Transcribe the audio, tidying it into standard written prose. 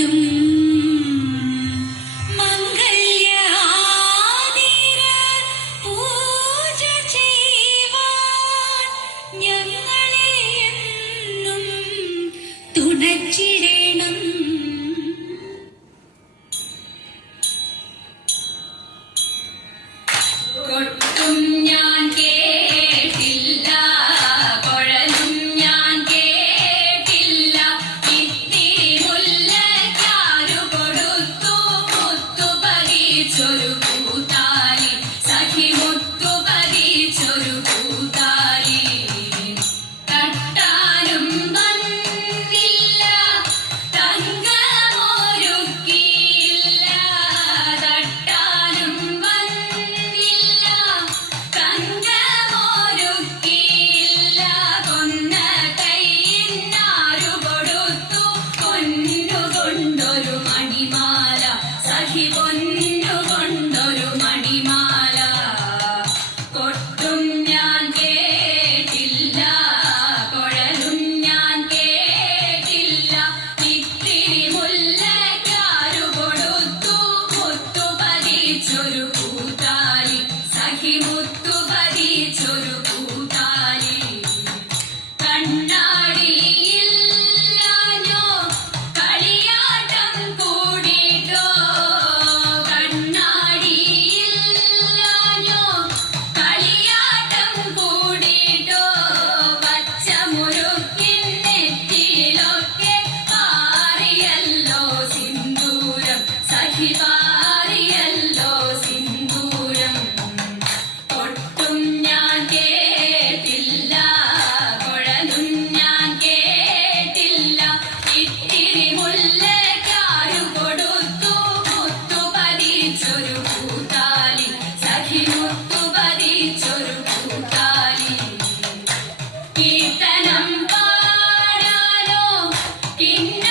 വയ്ക്കും മംഗല്യാതിര പൂജ ചെയ്യുവാൻ ഞങ്ങളെ എന്നും തുണച്ചിടണം. കൊട്ടും ഞാൻ കേട്ടില്ല, കുഴലും ഞാൻ കേട്ടില്ല, ഇത്തിരി മുല്ലയ്ക്കാരു കൊടുത്തു മുത്തു പതിച്ചൊരു പൂത്താലി, സഖി മുത്തു പതിച്ചൊരു പൂത്താലി. തട്ടാനും വന്നില്ല, തങ്കമൊരുക്കിയില്ല, തട്ടാനും വന്നില്ല, തങ്കമൊരുക്കിയില്ല, കൊന്ന കൈയിന്നാരു കൊടുത്തു പൊന്നുകൊണ്ടൊരു മണിമാല, സഖി പൊന്നുകൊണ്ടൊരു മണിമാല. കൊട്ടും ഞാൻ കേട്ടില്ല, കുഴലും ഞാൻ കേട്ടില്ല, ഇത്തിരി മുല്ലയ്ക്കാരു കൊടുത്തു മുത്തു പതിച്ചൊരു പൂത്താലി, സഖി മുത്തു പതിച്ചൊരു പൂത്താലി. കണ്ണാടിയില്ലാഞ്ഞോ കളിയാട്ടം കൂടിട്ടോ, കണ്ണാടിയില്ലാഞ്ഞോ കളിയാട്ടം കൂടിട്ടോ, പച്ചമുറുക്കിൻ നെറ്റിയിലൊക്കെ പാറിയല്ലോ സിന്ദൂരം, സഖി പാറിയല്ലോ സിന്ദൂരം. കൊട്ടും ഞാൻ കേട്ടില്ല, കുഴലും ഞാൻ കേട്ടില്ല, ഇത്തിരി മുല്ലയ്ക്കാരു കൊടുത്തു മുത്തു പതിച്ചൊരു പൂത്താലി, സഖി മുത്തു പതിച്ചൊരു പൂത്താലി. കീർത്തനം പാടാനോ കിന്ന